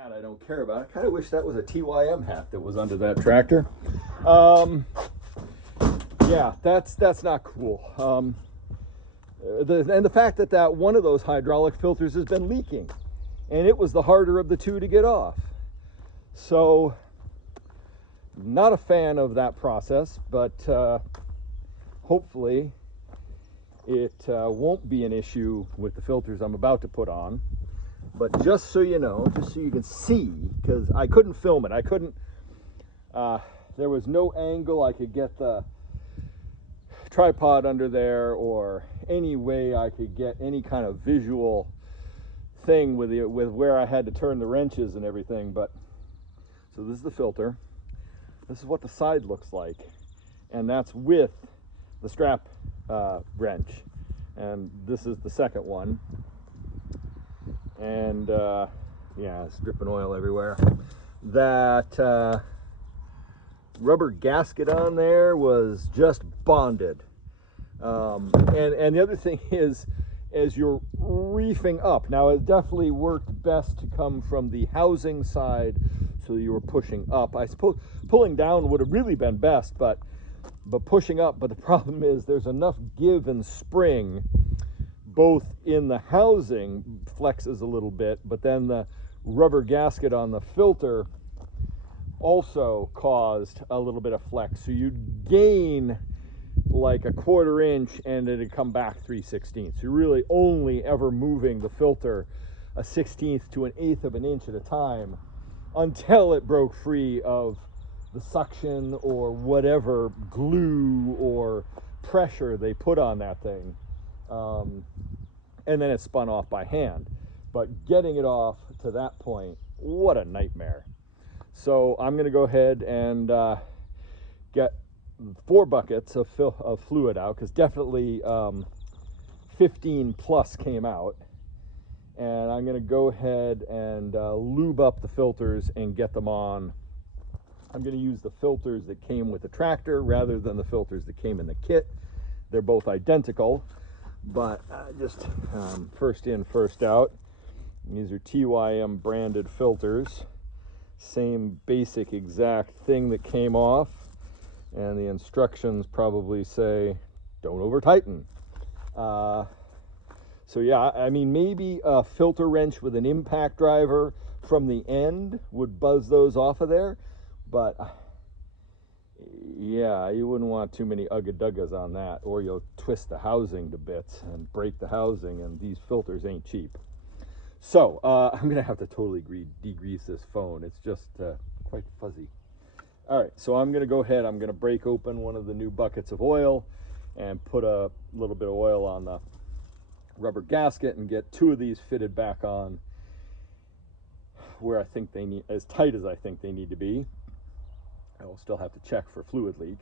hat I don't care about. I kind of wish that was a TYM hat that was under that tractor. Yeah, that's not cool. And the fact that one of those hydraulic filters has been leaking, and it was the harder of the two to get off. So, not a fan of that process, but hopefully it won't be an issue with the filters I'm about to put on. But just so you know, just so you can see, because I couldn't film it, there was no angle I could get the tripod under there, or any way I could get any kind of visual thing with where I had to turn the wrenches and everything. But so this is the filter. This is what the side looks like, and that's with the strap wrench. And this is the second one. And yeah, it's dripping oil everywhere. That rubber gasket on there was just bonded. And the other thing is, as you're reefing up, now it definitely worked best to come from the housing side, so you were pushing up. I suppose pulling down would have really been best, but pushing up. But the problem is there's enough give and spring both in the housing, flexes a little bit, but then the rubber gasket on the filter also caused a little bit of flex. So you'd gain like a 1/4 inch and it'd come back 3/16. So you're really only ever moving the filter a 1/16 to an 1/8 of an inch at a time until it broke free of the suction or whatever glue or pressure they put on that thing. And then it spun off by hand. But getting it off to that point, what a nightmare. So I'm going to go ahead and get 4 buckets of fluid out, because definitely 15 plus came out. And I'm going to go ahead and lube up the filters and get them on. I'm going to use the filters that came with the tractor rather than the filters that came in the kit. They're both identical, but just first in, first out. These are TYM branded filters. Same basic exact thing that came off, and the instructions probably say don't over tighten. So yeah, I mean, maybe a filter wrench with an impact driver from the end would buzz those off of there, but yeah, you wouldn't want too many ugga-duggas on that, or you'll twist the housing to bits and break the housing, and these filters ain't cheap. So I'm gonna have to totally degrease this phone. It's just quite fuzzy. All right, so I'm gonna go ahead, I'm gonna break open one of the new buckets of oil and put a little bit of oil on the rubber gasket and get 2 of these fitted back on where I think they need, as tight as I think they need to be. I will still have to check for fluid leak,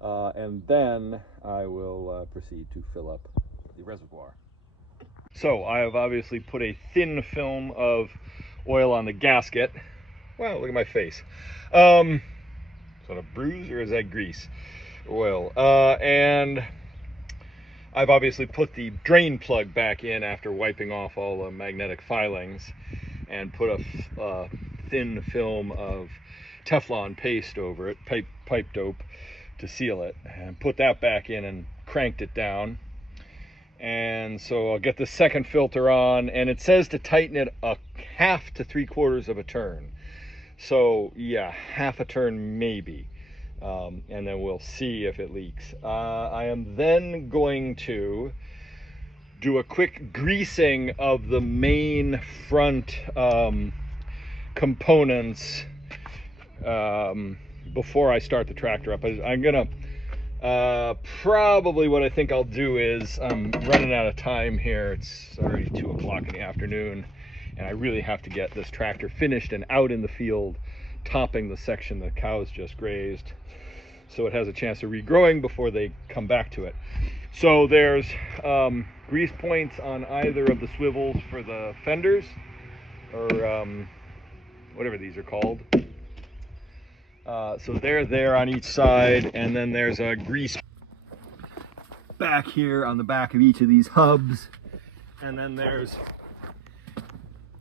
and then I will proceed to fill up the reservoir. So I have obviously put a thin film of oil on the gasket. Wow, look at my face. Is that a bruise or is that grease? Oil. And I've obviously put the drain plug back in after wiping off all the magnetic filings, and put a thin film of Teflon paste over it, pipe dope, to seal it, and put that back in and cranked it down. And so I'll get the second filter on, and it says to tighten it a 1/2 to 3/4 of a turn. So yeah, 1/2 a turn maybe, and then we'll see if it leaks. I am then going to do a quick greasing of the main front components before I start the tractor up. I'm gonna probably, what I think I'll do is, I'm running out of time here. It's already 2 o'clock in the afternoon, and I really have to get this tractor finished and out in the field, topping the section the cows just grazed, so it has a chance of regrowing before they come back to it. So there's grease points on either of the swivels for the fenders, or whatever these are called. So they're there on each side, and then there's a grease back here on the back of each of these hubs, and then there's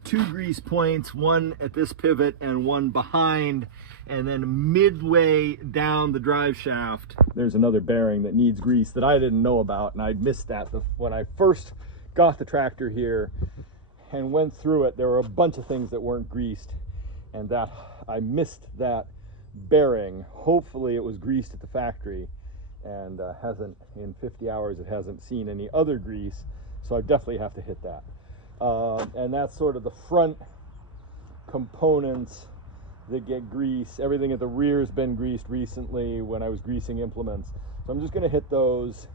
2 grease points, one at this pivot and one behind, and then midway down the drive shaft there's another bearing that needs grease that I didn't know about, and I missed that when I first got the tractor here and went through it. There were a bunch of things that weren't greased, and that I missed that bearing. Hopefully it was greased at the factory, and hasn't, in 50 hours it hasn't seen any other grease, so I definitely have to hit that. And that's sort of the front components that get grease. Everything at the rear has been greased recently when I was greasing implements, so I'm just going to hit those.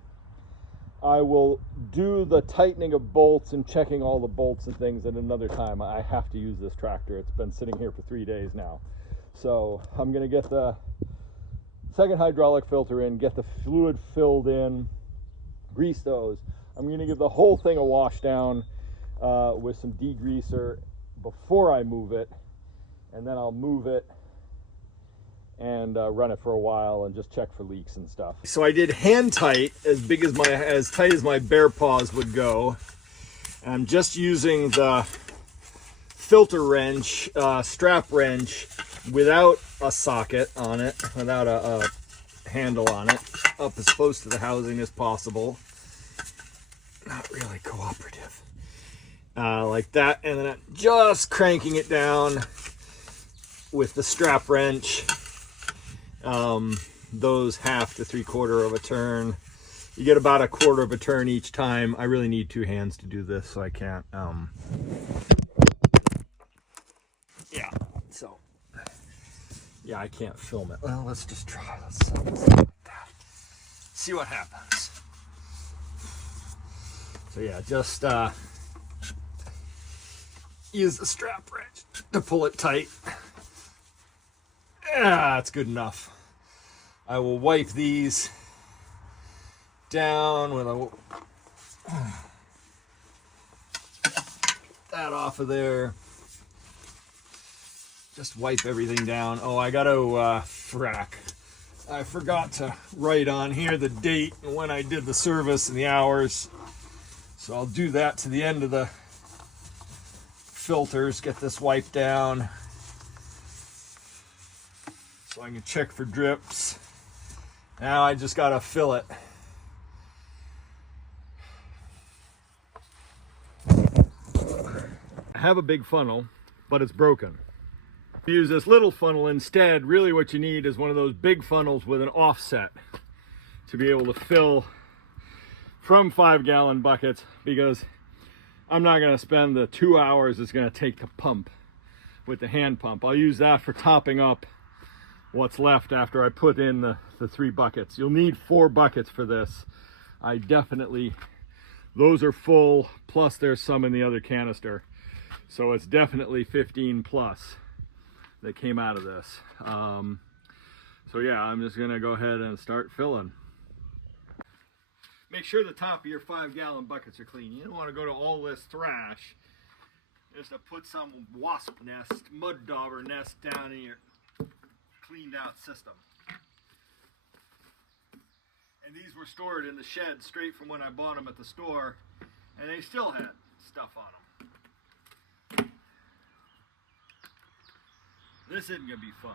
I will do the tightening of bolts and checking all the bolts and things at another time. I have to use this tractor. It's been sitting here for 3 days now. So I'm going to get the second hydraulic filter in, get the fluid filled in, grease those. I'm going to give the whole thing a wash down with some degreaser before I move it, and then I'll move it and run it for a while and just check for leaks and stuff. So I did hand tight, as tight as my bear paws would go. I'm just using the filter wrench, strap wrench, without a socket on it, without a handle on it, up as close to the housing as possible. Not really cooperative. Like that, and then I'm just cranking it down with the strap wrench. Those 1/2 to 3/4 of a turn. You get about 1/4 of a turn each time. I really need 2 hands to do this, so I can't. Yeah. So. Yeah, I can't film it. Well, let's just try. Let's see what happens. So yeah, just use the strap wrench to pull it tight. Yeah, that's good enough. I will wipe these down with that off of there. Just wipe everything down. Oh, I got to frack. I forgot to write on here the date and when I did the service and the hours. So I'll do that to the end of the filters, get this wiped down so I can check for drips. Now I just gotta fill it. I have a big funnel, but it's broken. Use this little funnel instead. Really what you need is one of those big funnels with an offset to be able to fill from 5-gallon buckets, because I'm not going to spend the 2 hours it's going to take to pump with the hand pump. I'll use that for topping up what's left after I put in the 3 buckets. You'll need 4 buckets for this. Those are full, plus there's some in the other canister. So it's definitely 15 plus that came out of this. So yeah, I'm just gonna go ahead and start filling. Make sure the top of your 5-gallon buckets are clean. You don't want to go to all this thrash just to put some wasp nest, mud dauber nest down in your cleaned out system. And these were stored in the shed straight from when I bought them at the store, and they still had stuff on them. This isn't gonna be fun.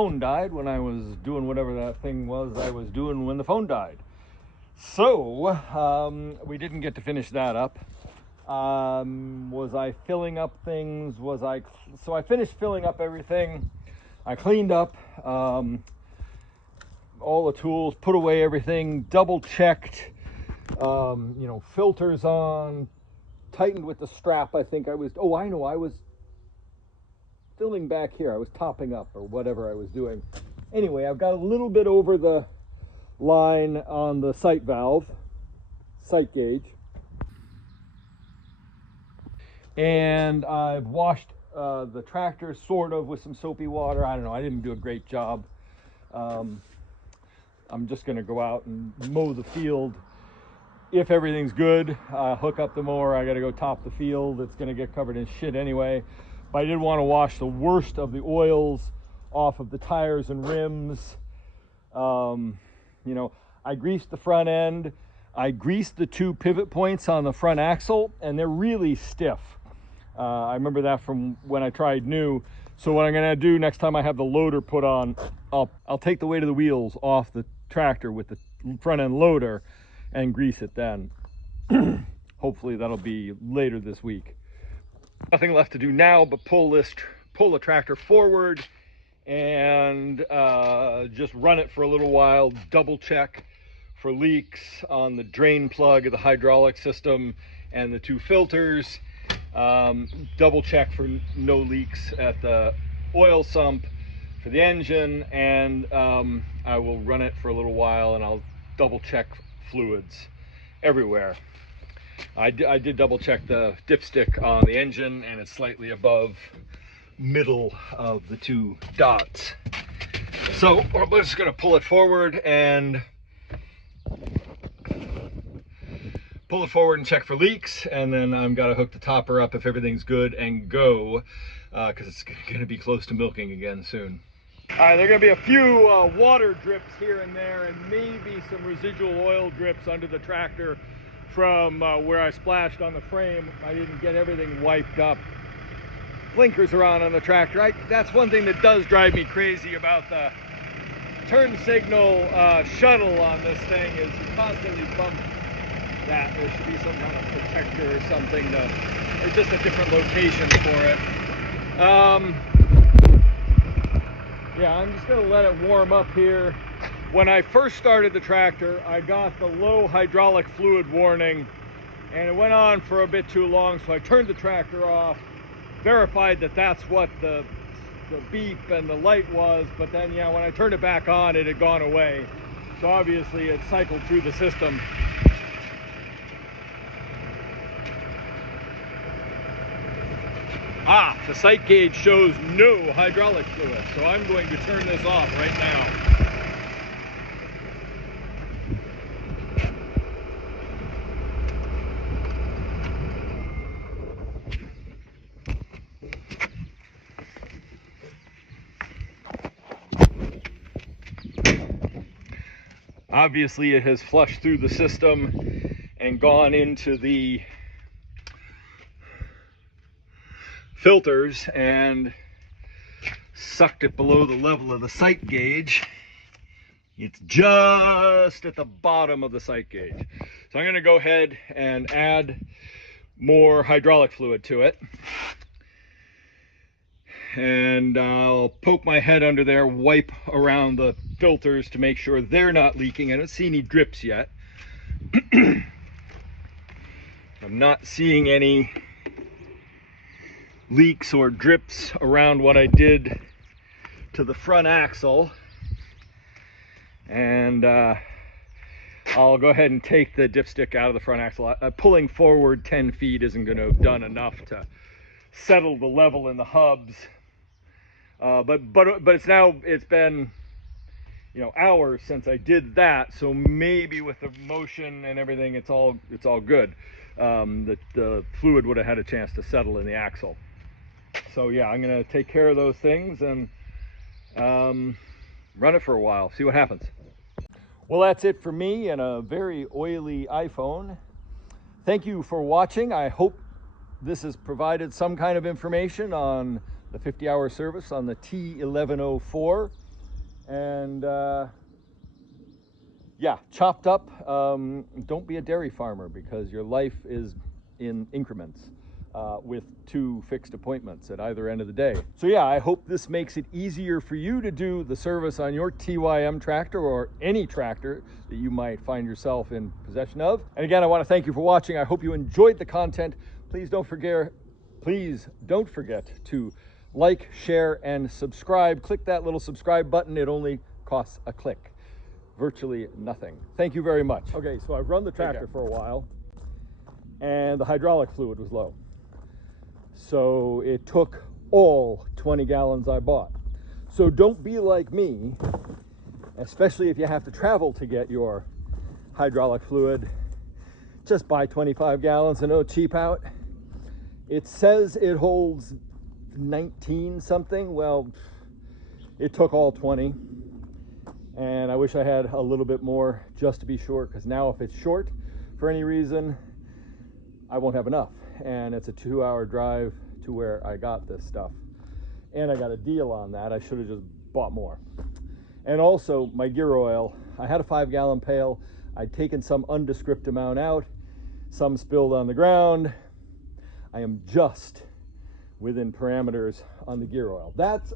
Phone died when I was doing whatever that thing was I was doing when the phone died. So we didn't get to finish that up. Was I filling up things? So I finished filling up everything. I cleaned up all the tools, put away everything, double checked, filters on, tightened with the strap. I was filling back here. I was topping up or whatever I was doing. Anyway, I've got a little bit over the line on the sight gauge. And I've washed the tractor sort of with some soapy water. I don't know, I didn't do a great job. I'm just gonna go out and mow the field. If everything's good, hook up the mower. I gotta go top the field. It's gonna get covered in shit anyway. But I did want to wash the worst of the oils off of the tires and rims. I greased the front end. I greased the 2 pivot points on the front axle, and they're really stiff. I remember that from when I tried new. So what I'm gonna do next time I have the loader put on, I'll take the weight of the wheels off the tractor with the front end loader and grease it then. Hopefully that'll be later this week. Nothing left to do now but pull the tractor forward and just run it for a little while, double check for leaks on the drain plug of the hydraulic system and the 2 filters, double check for no leaks at the oil sump for the engine, and I will run it for a little while and I'll double check fluids everywhere. I did double check the dipstick on the engine, and it's slightly above middle of the 2 dots. So I'm just going to pull it forward and check for leaks, and then I'm got to hook the topper up if everything's good and go, because it's going to be close to milking again soon. All right, there are going to be a few water drips here and there, and maybe some residual oil drips under the tractor from where I splashed on the frame. I didn't get everything wiped up. Blinkers are on the tractor. That's one thing that does drive me crazy about the turn signal shuttle on this thing, is you constantly bump that. There should be some kind of protector or something. It's just a different location for it. Yeah, I'm just going to let it warm up here. When I first started the tractor, I got the low hydraulic fluid warning, and it went on for a bit too long, so I turned the tractor off, verified that that's what the beep and the light was, but then, yeah, when I turned it back on, it had gone away. So obviously it cycled through the system. The sight gauge shows no hydraulic fluid, so I'm going to turn this off right now. Obviously it has flushed through the system and gone into the filters and sucked it below the level of the sight gauge. It's just at the bottom of the sight gauge. So I'm going to go ahead and add more hydraulic fluid to it. And I'll poke my head under there, wipe around the filters to make sure they're not leaking. I don't see any drips yet. I'm not seeing any leaks or drips around what I did to the front axle. And I'll go ahead and take the dipstick out of the front axle. Pulling forward 10 feet isn't going to have done enough to settle the level in the hubs. But it's been, hours since I did that, so maybe with the motion and everything, it's all good. The fluid would have had a chance to settle in the axle. So yeah, I'm gonna take care of those things and run it for a while, see what happens. Well, that's it for me and a very oily iPhone. Thank you for watching. I hope this has provided some kind of information on the 50-hour service on the T1104. And yeah, chopped up. Don't be a dairy farmer, because your life is in increments with 2 fixed appointments at either end of the day. So yeah, I hope this makes it easier for you to do the service on your TYM tractor or any tractor that you might find yourself in possession of. And again, I want to thank you for watching. I hope you enjoyed the content. Please don't forget to like, share, and subscribe. Click that little subscribe button. It only costs a click. Virtually nothing. Thank you very much. Okay, so I've run the tractor for a while, and the hydraulic fluid was low. So it took all 20 gallons I bought. So don't be like me, especially if you have to travel to get your hydraulic fluid. Just buy 25 gallons and no cheap out. It says it holds 19 something. Well, it took all 20. And I wish I had a little bit more just to be sure, because now if it's short for any reason, I won't have enough. And it's a 2-hour drive to where I got this stuff. And I got a deal on that. I should have just bought more. And also my gear oil. I had a 5-gallon pail. I'd taken some undescript amount out. Some spilled on the ground. I am just within parameters on the gear oil. That's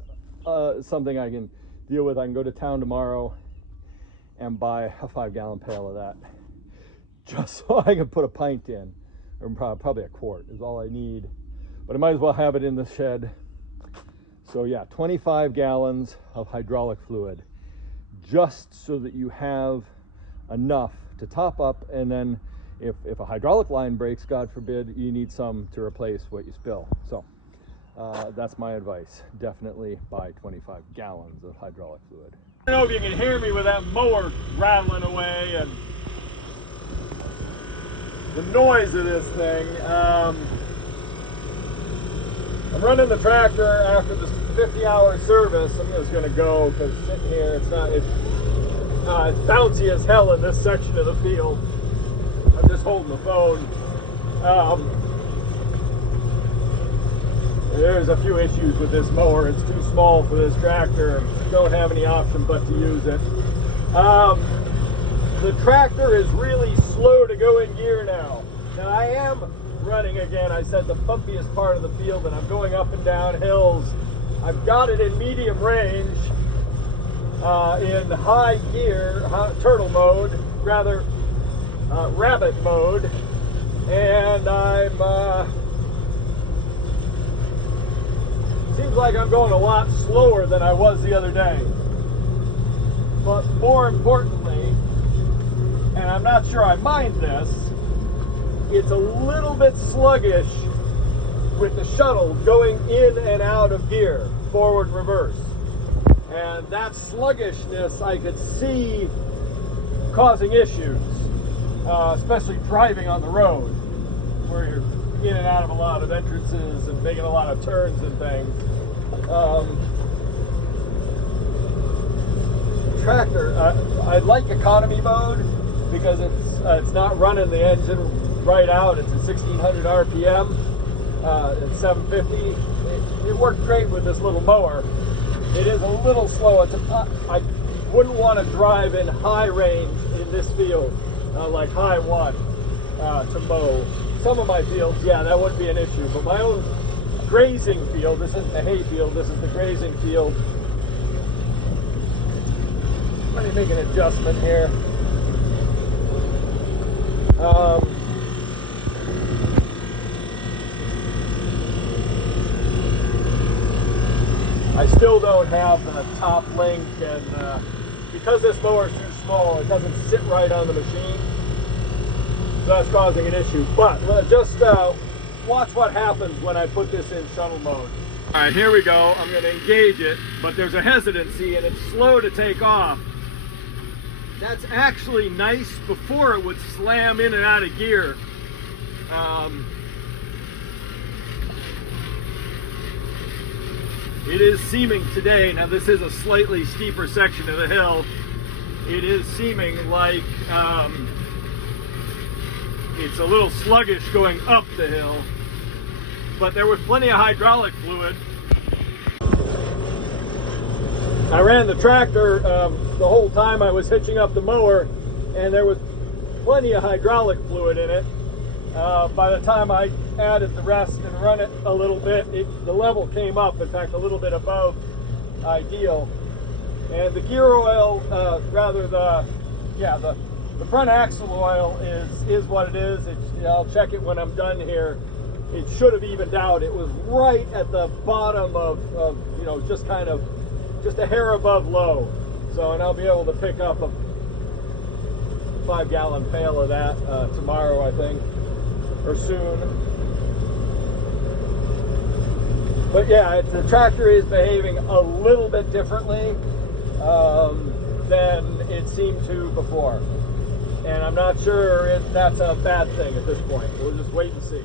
something I can deal with. I can go to town tomorrow and buy a 5-gallon pail of that, just so I can put a pint in, or probably a quart is all I need. But I might as well have it in the shed. So yeah, 25 gallons of hydraulic fluid, just so that you have enough to top up, and then if a hydraulic line breaks, God forbid, you need some to replace what you spill. So that's my advice. Definitely buy 25 gallons of hydraulic fluid. I don't know if you can hear me with that mower rattling away and the noise of this thing. I'm running the tractor after this 50-hour service. I'm just going to go, because sitting here, it's bouncy as hell in this section of the field. I'm just holding the phone. There's a few issues with this mower. It's too small for this tractor. Don't have any option but to use it. The tractor is really slow to go in gear now. Now I am running, again, I said, the bumpiest part of the field, and I'm going up and down hills. I've got it in medium range, in high gear, turtle mode, rather rabbit mode, and I'm seems like I'm going a lot slower than I was the other day. But more importantly, and I'm not sure I mind this, it's a little bit sluggish with the shuttle going in and out of gear, forward, reverse. And that sluggishness I could see causing issues, especially driving on the road, where you're in and out of a lot of entrances and making a lot of turns and things. Tractor, I like economy mode because it's not running the engine right out. It's at 1600 RPM at 750. It worked great with this little mower. It is a little slow. I wouldn't want to drive in high range in this field, like high one, to mow. Some of my fields, yeah, that wouldn't be an issue, but my own grazing field, this isn't the hay field, this is the grazing field. Let me make an adjustment here. I still don't have the top link, and because this mower is too small, it doesn't sit right on the machine. So that's causing an issue. But just watch what happens when I put this in shuttle mode. All right, here we go. I'm going to engage it, but there's a hesitancy and it's slow to take off. That's actually nice before it would slam in and out of gear. It is seeming today, now this is a slightly steeper section of the hill, it is seeming like it's a little sluggish going up the hill, but there was plenty of hydraulic fluid. I ran the tractor the whole time I was hitching up the mower, and there was plenty of hydraulic fluid in it. By the time I added the rest and run it a little bit, the level came up, in fact, a little bit above ideal. And the gear oil, the front axle oil is what it is. I'll check it when I'm done here. It should have evened out. It was right at the bottom of just a hair above low. So, and I'll be able to pick up a 5-gallon pail of that tomorrow, I think, or soon. But yeah, the tractor is behaving a little bit differently than it seemed to before. And I'm not sure if that's a bad thing at this point. We'll just wait and see.